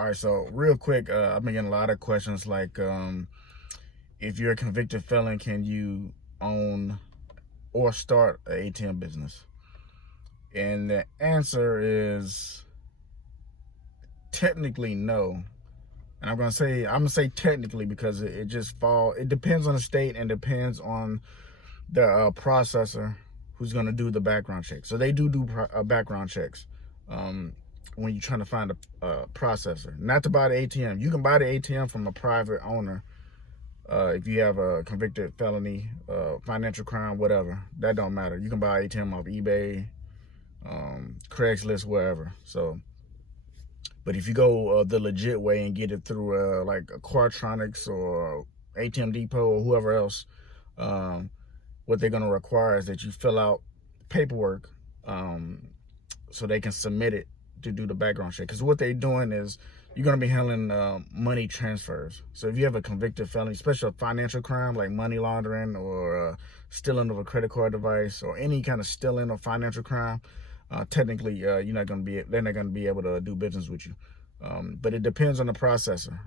All right, so real quick, I've been getting a lot of questions like, if you're a convicted felon, can you own or start an ATM business? And the answer is technically no. And I'm gonna say technically because it depends on the state and depends on the processor who's gonna do the background check. So they do background checks. When you're trying to find a processor, not to buy the ATM. You can buy the ATM from a private owner if you have a convicted felony, financial crime, whatever. That don't matter. You can buy ATM off eBay, Craigslist, wherever. So, but if you go the legit way and get it through like a Quatronics or ATM Depot or whoever else, what they're gonna require is that you fill out paperwork so they can submit it to do the background check. Because what they're doing is you're going to be handling money transfers. So if you have a convicted felony, especially a financial crime like money laundering or stealing of a credit card device or any kind of stealing or financial crime, technically they're not going to be able to do business with you. But it depends on the processor.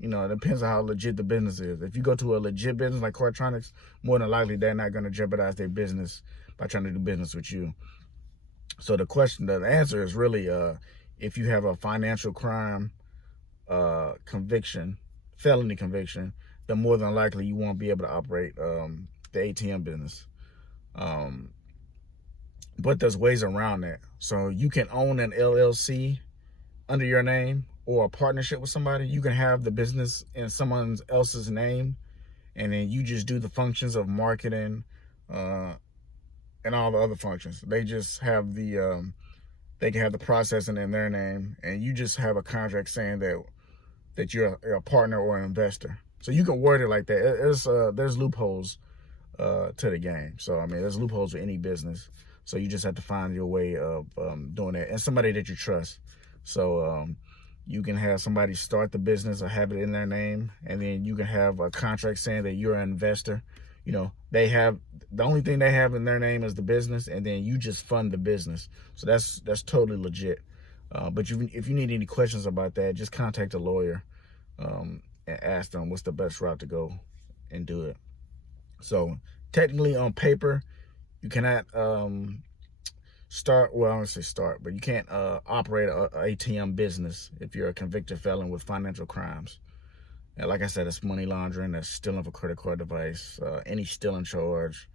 It depends on how legit the business is. If you go to a legit business like Quatronics, more than likely they're not going to jeopardize their business by trying to do business with you. So the answer is really, if you have a financial crime felony conviction, then more than likely you won't be able to operate the ATM business. But there's ways around that. So you can own an LLC under your name or a partnership with somebody. You can have the business in someone else's name, and then you just do the functions of marketing, and all the other functions. They just have they can have the processing in their name, and you just have a contract saying that you're a partner or an investor. So you can word it like that. There's loopholes to the game. So I mean, there's loopholes with any business. So you just have to find your way of doing that, and somebody that you trust. So you can have somebody start the business or have it in their name, and then you can have a contract saying that you're an investor. They have the only thing they have in their name is the business, and then you just fund the business. So that's totally legit. But if you need any questions about that, just contact a lawyer and ask them what's the best route to go and do it. So technically, on paper, you cannot start. Well, I don't say start, but you can't operate a ATM business if you're a convicted felon with financial crimes. And like I said, it's money laundering, that's stealing of a credit card device, any stealing charge,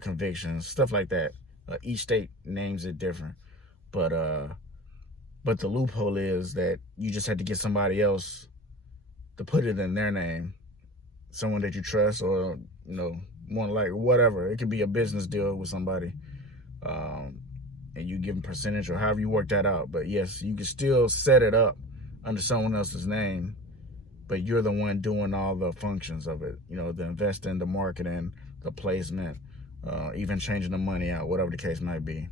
convictions, stuff like that. Each state names it different, but the loophole is that you just have to get somebody else to put it in their name, someone that you trust, or one like whatever. It could be a business deal with somebody, and you give them percentage or however you work that out. But yes, you can still set it up under someone else's name, but you're the one doing all the functions of it, the investing, the marketing, the placement, even changing the money out, whatever the case might be.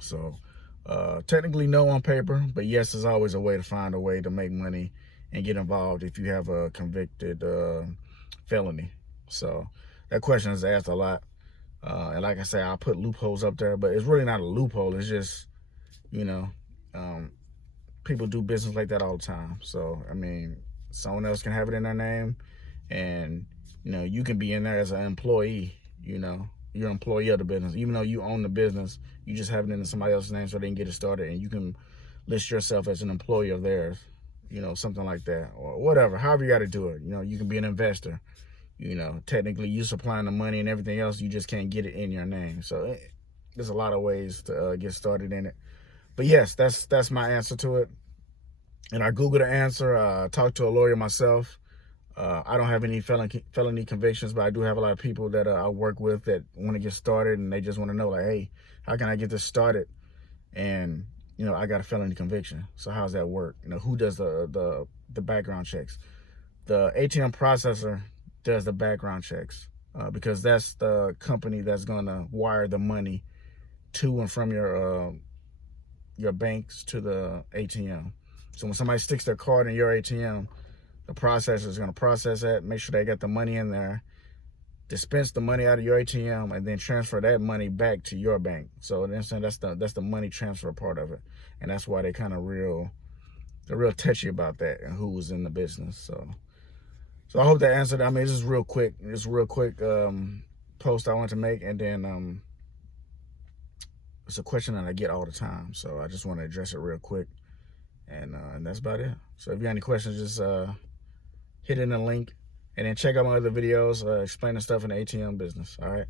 So technically no on paper, but yes, there's always a way to find a way to make money and get involved if you have a convicted felony. So that question is asked a lot. And like I say, I'll put loopholes up there, but it's really not a loophole. It's just, people do business like that all the time. So, I mean, someone else can have it in their name, and you can be in there as an employee. You're an employee of the business, even though you own the business. You just have it in somebody else's name so they can get it started, and you can list yourself as an employee of theirs, something like that, or whatever. However you got to do it. You can be an investor. Technically you supplying the money and everything else. You just can't get it in your name. So there's a lot of ways to get started in it. But yes, that's my answer to it. And I Googled the answer. Talked to a lawyer myself. I don't have any felony convictions, but I do have a lot of people that I work with that want to get started, and they just want to know, like, hey, how can I get this started? And I got a felony conviction. So how's that work? Who does the background checks? The ATM processor does the background checks because that's the company that's gonna wire the money to and from your banks to the ATM. So when somebody sticks their card in your ATM, the processor is going to process that, make sure they got the money in there, dispense the money out of your ATM, and then transfer that money back to your bank. So in that sense, that's the money transfer part of it, and that's why they kind of real they're real touchy about that and who was in the business. So I hope that answered. I mean, this is real quick. Post I want to make, and then it's a question that I get all the time, so I just want to address it real quick, and that's about it. So if you got any questions, just hit in the link, and then check out my other videos explaining stuff in the ATM business. All right.